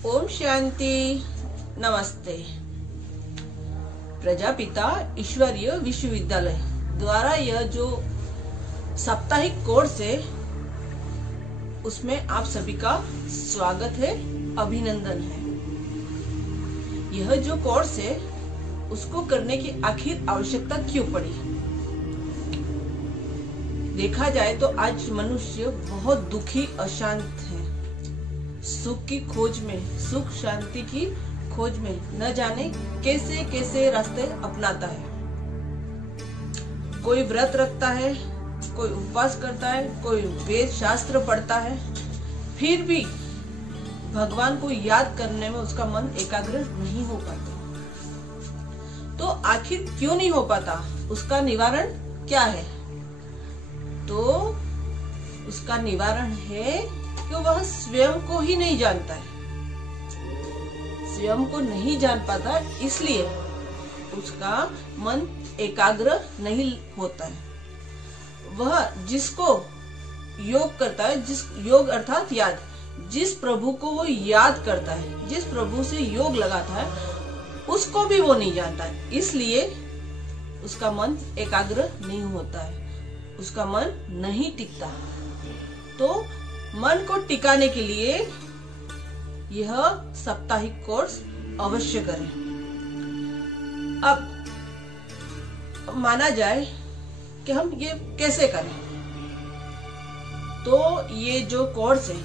ओम शांति। नमस्ते। प्रजापिता ईश्वरीय विश्वविद्यालय द्वारा यह जो साप्ताहिक कोर्स है उसमें आप सभी का स्वागत है, अभिनंदन है। यह जो कोर्स है उसको करने की आखिर आवश्यकता क्यों पड़ी? देखा जाए तो आज मनुष्य बहुत दुखी, अशांत है। सुख की खोज में, सुख शांति की खोज में न जाने कैसे कैसे रास्ते अपनाता है। कोई व्रत रखता है, कोई उपवास करता है, कोई वेद शास्त्र पढ़ता है, फिर भी भगवान को याद करने में उसका मन एकाग्र नहीं हो पाता। तो आखिर क्यों नहीं हो पाता? उसका निवारण क्या है? तो उसका निवारण है कि वह स्वयं को ही नहीं जानता है। स्वयं को नहीं जान पाता, इसलिए उसका मन एकाग्र नहीं होता है। वह जिसको योग करता है, जिस योग अर्थात याद, जिस प्रभु को वो याद करता है, जिस प्रभु से योग लगाता है, उसको भी वो नहीं जानता है। इसलिए उसका मन एकाग्र नहीं होता है, उसका मन नहीं टिकता। तो मन को टिकाने के लिए यह साप्ताहिक कोर्स अवश्य करें। अब माना जाए कि हम ये कैसे करें, तो ये जो कोर्स है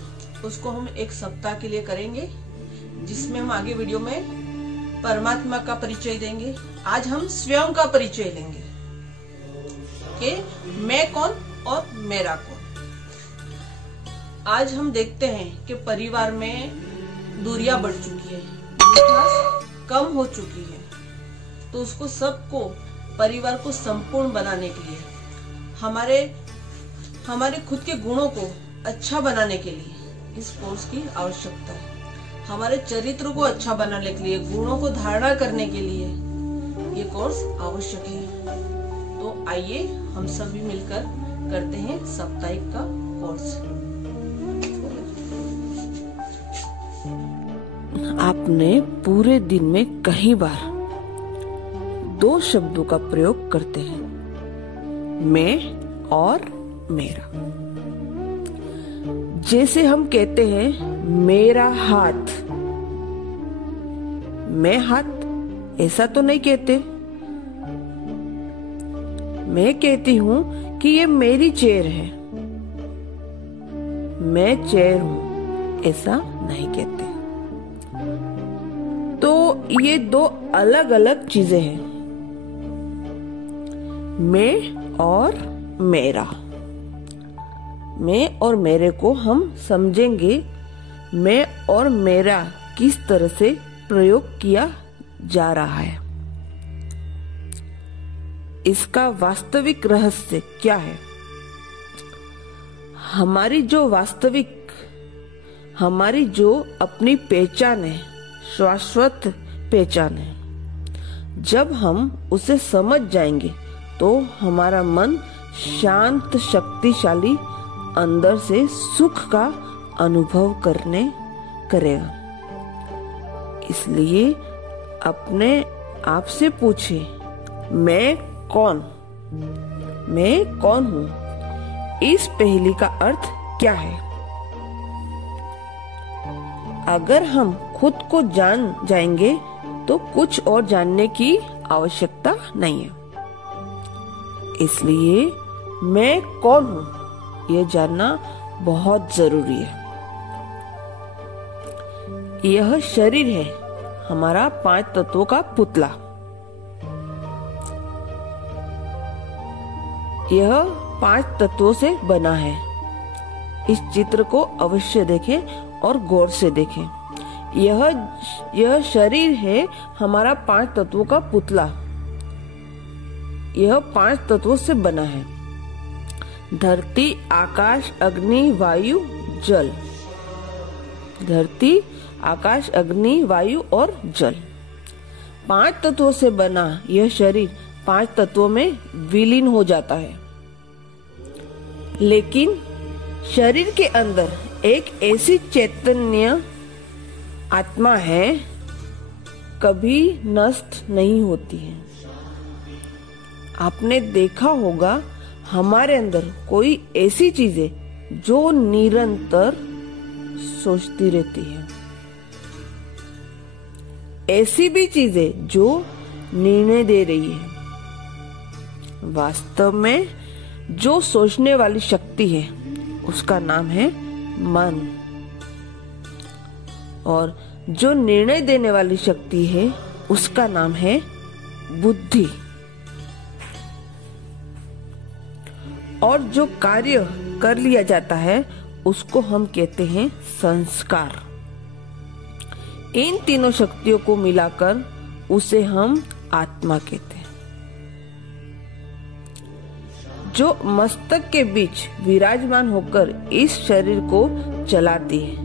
उसको हम एक सप्ताह के लिए करेंगे, जिसमें हम आगे वीडियो में परमात्मा का परिचय देंगे। आज हम स्वयं का परिचय लेंगे कि मैं कौन और मेरा कौन। आज हम देखते हैं कि परिवार में दूरियां बढ़ चुकी है, मिठास कम हो चुकी है। तो उसको सबको, परिवार को संपूर्ण बनाने के लिए, हमारे खुद के गुणों को अच्छा बनाने के लिए इस कोर्स की आवश्यकता है। हमारे चरित्र को अच्छा बनाने के लिए, गुणों को धारणा करने के लिए ये कोर्स आवश्यक है। तो आइए हम सभी मिलकर करते हैं साप्ताहिक का कोर्स। आपने पूरे दिन में कई बार दो शब्दों का प्रयोग करते हैं, मैं और मेरा। जैसे हम कहते हैं मेरा हाथ, मैं हाथ, ऐसा तो नहीं कहते। मैं कहती हूं कि ये मेरी चेयर है, मैं चेयर हूं, ऐसा नहीं कहते। तो ये दो अलग अलग चीजें हैं, मैं और मेरा। मैं और मेरे को हम समझेंगे मैं और मेरा किस तरह से प्रयोग किया जा रहा है, इसका वास्तविक रहस्य क्या है। हमारी जो अपनी पहचान है, शाश्वत पहचान है, जब हम उसे समझ जाएंगे तो हमारा मन शांत, शक्तिशाली, अंदर से सुख का अनुभव करेगा। इसलिए अपने आप से पूछे, मैं कौन हूँ? इस पहेली का अर्थ क्या है? अगर हम खुद को जान जाएंगे तो कुछ और जानने की आवश्यकता नहीं है। इसलिए मैं कौन हूँ यह जानना बहुत जरूरी है। यह शरीर है हमारा 5 तत्वों का पुतला। यह 5 तत्वों से बना है। इस चित्र को अवश्य देखें और गौर से देखें। यह शरीर है हमारा 5 तत्वों का पुतला। यह 5 तत्वों से बना है। धरती, आकाश, अग्नि, वायु, जल। धरती, आकाश, अग्नि, वायु और जल। 5 तत्वों से बना यह शरीर 5 तत्वों में विलीन हो जाता है। लेकिन शरीर के अंदर एक ऐसी चैतन्य आत्मा है कभी नष्ट नहीं होती है। आपने देखा होगा हमारे अंदर कोई ऐसी चीज है जो निरंतर सोचती रहती है, ऐसी भी चीजें जो निर्णय दे रही है। वास्तव में जो सोचने वाली शक्ति है उसका नाम है मन, और जो निर्णय देने वाली शक्ति है उसका नाम है बुद्धि, और जो कार्य कर लिया जाता है उसको हम कहते हैं संस्कार। इन तीनों शक्तियों को मिलाकर उसे हम आत्मा कहते हैं। जो मस्तक के बीच विराजमान होकर इस शरीर को चलाती है,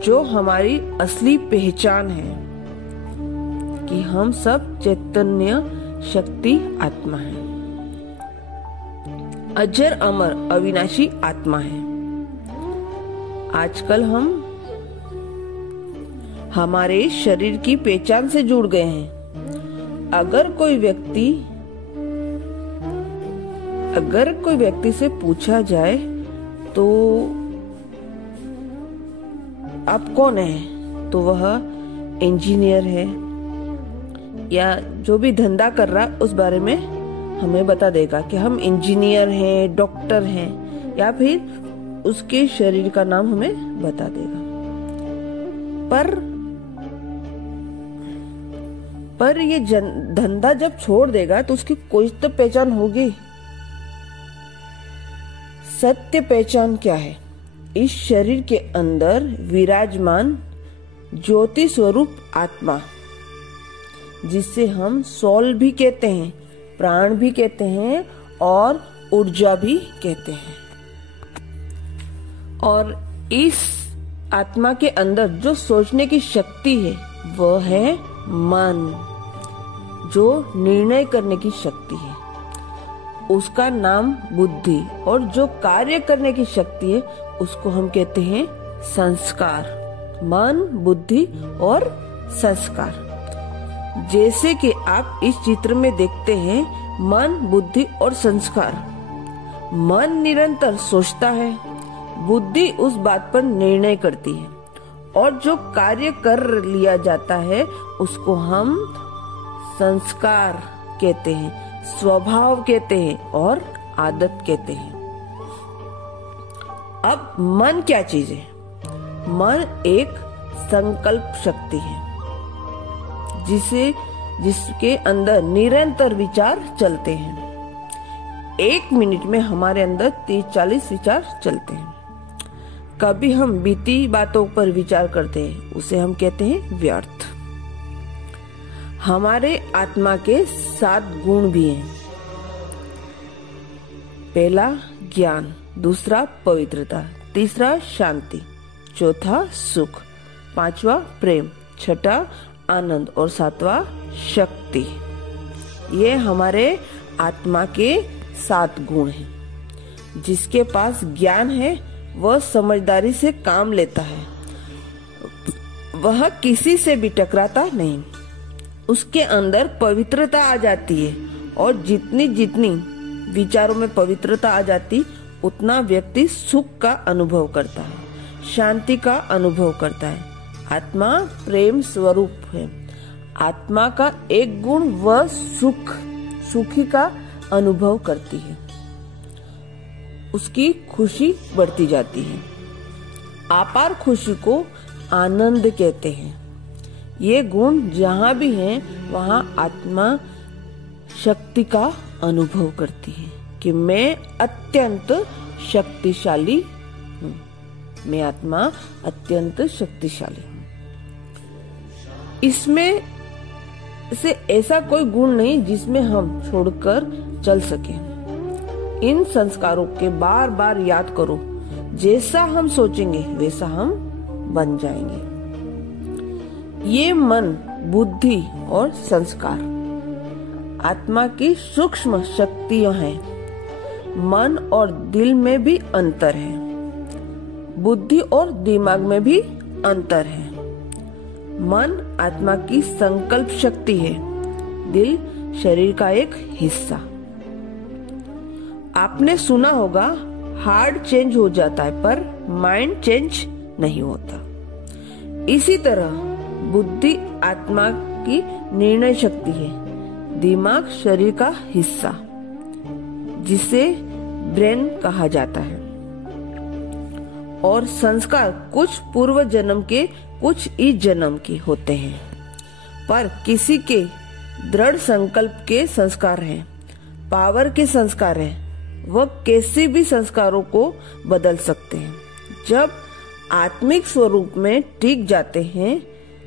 जो हमारी असली पहचान है कि हम सब चैतन्य शक्ति आत्मा है, अजर अमर अविनाशी आत्मा है। आजकल हम हमारे शरीर की पहचान से जुड़ गए हैं। अगर कोई व्यक्ति से पूछा जाए तो आप कौन है, तो वह इंजीनियर है या जो भी धंधा कर रहा उस बारे में हमें बता देगा कि हम इंजीनियर हैं, डॉक्टर हैं, या फिर उसके शरीर का नाम हमें बता देगा। पर ये धंधा जब छोड़ देगा तो उसकी कोई तो पहचान होगी। सत्य पहचान क्या है? इस शरीर के अंदर विराजमान ज्योति स्वरूप आत्मा, जिसे हम सोल भी कहते हैं, प्राण भी कहते हैं और ऊर्जा भी कहते हैं। और इस आत्मा के अंदर जो सोचने की शक्ति है वह है मन, जो निर्णय करने की शक्ति है उसका नाम बुद्धि, और जो कार्य करने की शक्ति है उसको हम कहते हैं संस्कार। मन, बुद्धि और संस्कार। जैसे कि आप इस चित्र में देखते हैं, मन, बुद्धि और संस्कार। मन निरंतर सोचता है, बुद्धि उस बात पर निर्णय करती है, और जो कार्य कर लिया जाता है उसको हम संस्कार कहते हैं, स्वभाव कहते हैं और आदत कहते हैं। अब मन क्या चीज है? मन एक संकल्प शक्ति है जिसके अंदर निरंतर विचार चलते हैं। 1 मिनट में हमारे अंदर 30-40 विचार चलते हैं। कभी हम बीती बातों पर विचार करते हैं, उसे हम कहते हैं व्यर्थ। हमारे आत्मा के 7 गुण भी हैं। पहला ज्ञान, दूसरा पवित्रता, तीसरा शांति, चौथा सुख, पांचवा प्रेम, छठा आनंद और सातवां शक्ति। ये हमारे आत्मा के 7 गुण हैं। जिसके पास ज्ञान है वह समझदारी से काम लेता है, वह किसी से भी टकराता नहीं। उसके अंदर पवित्रता आ जाती है, और जितनी विचारों में पवित्रता आ जाती उतना व्यक्ति सुख का अनुभव करता है, शांति का अनुभव करता है। आत्मा प्रेम स्वरूप है। आत्मा का एक गुण वह सुखी का अनुभव करती है, उसकी खुशी बढ़ती जाती है। अपार खुशी को आनंद कहते हैं। ये गुण जहाँ भी हैं वहाँ आत्मा शक्ति का अनुभव करती है कि मैं अत्यंत शक्तिशाली हूँ, मैं आत्मा अत्यंत शक्तिशाली हूँ। इसमें से ऐसा कोई गुण नहीं जिसमें हम छोड़कर चल सके। इन संस्कारों के बार बार याद करो। जैसा हम सोचेंगे वैसा हम बन जाएंगे। ये मन, बुद्धि और संस्कार आत्मा की सूक्ष्म शक्तियां हैं। मन और दिल में भी अंतर है, बुद्धि और दिमाग में भी अंतर है। मन आत्मा की संकल्प शक्ति है, दिल शरीर का एक हिस्सा। आपने सुना होगा हार्ट चेंज हो जाता है पर माइंड चेंज नहीं होता। इसी तरह बुद्धि आत्मा की निर्णय शक्ति है, दिमाग शरीर का हिस्सा जिसे ब्रेन कहा जाता है। और संस्कार कुछ पूर्व जन्म के, कुछ इस जन्म के होते हैं, पर किसी के दृढ़ संकल्प के संस्कार हैं, पावर के संस्कार हैं, वह कैसे भी संस्कारों को बदल सकते हैं। जब आत्मिक स्वरूप में टिक जाते हैं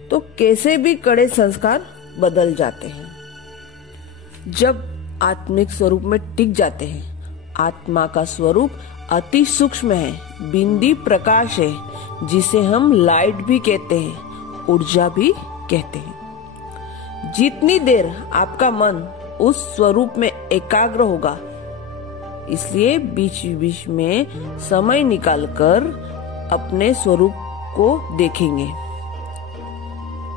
तो कैसे भी कड़े संस्कार बदल जाते हैं। जब आत्मिक स्वरूप में टिक जाते हैं, आत्मा का स्वरूप अति सूक्ष्म है, बिंदी प्रकाश है, जिसे हम लाइट भी कहते हैं, ऊर्जा भी कहते हैं। जितनी देर आपका मन उस स्वरूप में एकाग्र होगा, इसलिए बीच बीच में समय निकालकर अपने स्वरूप को देखेंगे,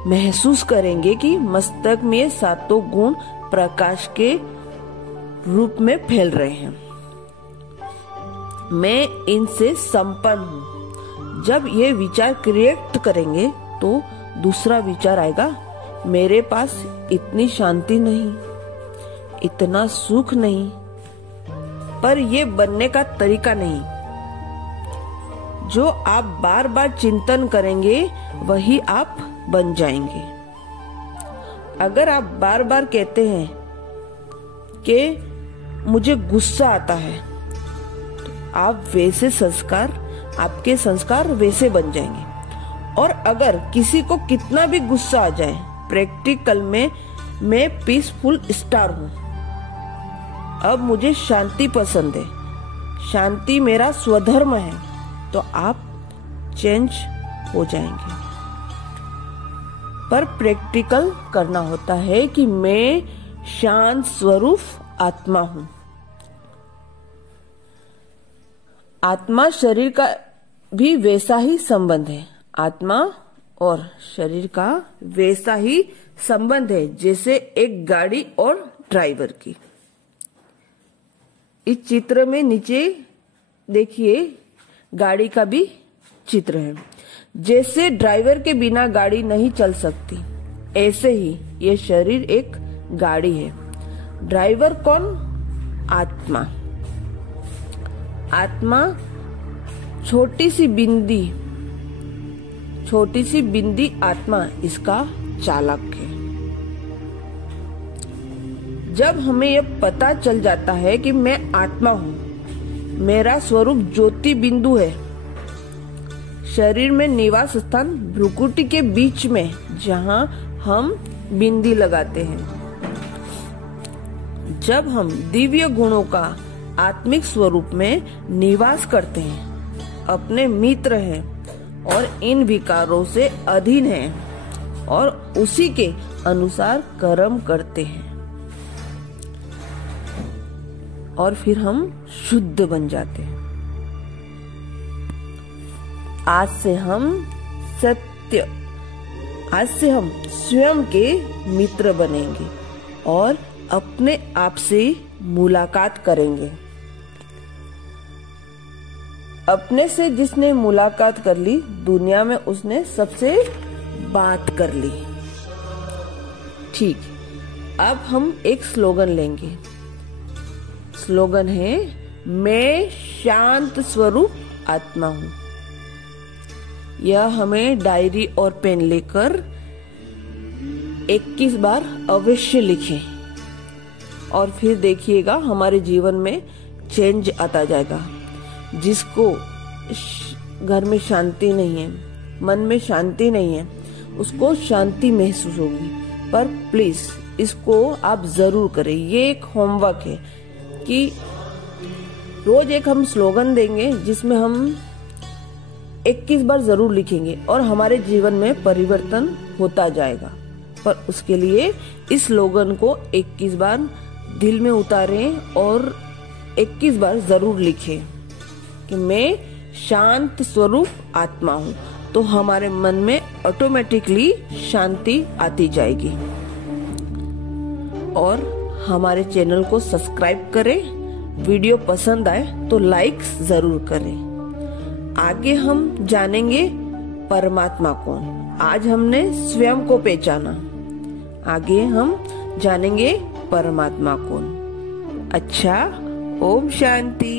महसूस करेंगे कि मस्तक में सातों गुण प्रकाश के रूप में फैल रहे हैं। मैं इनसे संपन्न हूँ। जब ये विचार क्रिएट करेंगे तो दूसरा विचार आएगा, मेरे पास इतनी शांति नहीं, इतना सुख नहीं, पर ये बनने का तरीका नहीं। जो आप बार बार चिंतन करेंगे वही आप बन जाएंगे। अगर आप बार बार कहते हैं कि मुझे गुस्सा आता है, तो आप वैसे संस्कार, आपके संस्कार वैसे बन जाएंगे। और अगर किसी को कितना भी गुस्सा आ जाए, प्रैक्टिकल में मैं पीसफुल स्टार हूँ, अब मुझे शांति पसंद है, शांति मेरा स्वधर्म है, तो आप चेंज हो जाएंगे। पर प्रैक्टिकल करना होता है कि मैं शांत स्वरूप आत्मा हूं। आत्मा शरीर का भी वैसा ही संबंध है, आत्मा और शरीर का वैसा ही संबंध है जैसे एक गाड़ी और ड्राइवर की। इस चित्र में नीचे देखिए गाड़ी का भी चित्र है। जैसे ड्राइवर के बिना गाड़ी नहीं चल सकती, ऐसे ही ये शरीर एक गाड़ी है। ड्राइवर कौन? आत्मा। आत्मा छोटी सी बिंदी आत्मा इसका चालक है। जब हमें यह पता चल जाता है कि मैं आत्मा हूं, मेरा स्वरूप ज्योति बिंदु है, शरीर में निवास स्थान भ्रुकुटी के बीच में, जहां हम बिंदी लगाते हैं। जब हम दिव्य गुणों का आत्मिक स्वरूप में निवास करते हैं, अपने मित्र हैं और इन विकारों से अधीन हैं और उसी के अनुसार कर्म करते हैं, और फिर हम शुद्ध बन जाते हैं। आज से हम स्वयं के मित्र बनेंगे और अपने आप से मुलाकात करेंगे। अपने से जिसने मुलाकात कर ली, दुनिया में उसने सबसे बात कर ली। ठीक, अब हम एक स्लोगन लेंगे। स्लोगन है, मैं शांत स्वरूप आत्मा हूं। यह हमें डायरी और पेन लेकर 21 बार अवश्य लिखें, और फिर देखिएगा हमारे जीवन में चेंज आता जाएगा। जिसको घर में शांति नहीं है, मन में शांति नहीं है, उसको शांति महसूस होगी। पर प्लीज इसको आप जरूर करें। ये एक होमवर्क है कि रोज एक हम स्लोगन देंगे जिसमें हम 21 बार जरूर लिखेंगे और हमारे जीवन में परिवर्तन होता जाएगा। पर उसके लिए इस स्लोगन को 21 बार दिल में उतारें और 21 बार जरूर लिखें कि मैं शांत स्वरूप आत्मा हूँ। तो हमारे मन में ऑटोमेटिकली शांति आती जाएगी। और हमारे चैनल को सब्सक्राइब करें, वीडियो पसंद आए तो लाइक जरूर करें। आगे हम जानेंगे परमात्मा कौन। आज हमने स्वयं को पहचाना, आगे हम जानेंगे परमात्मा कौन। अच्छा, ओम शांति।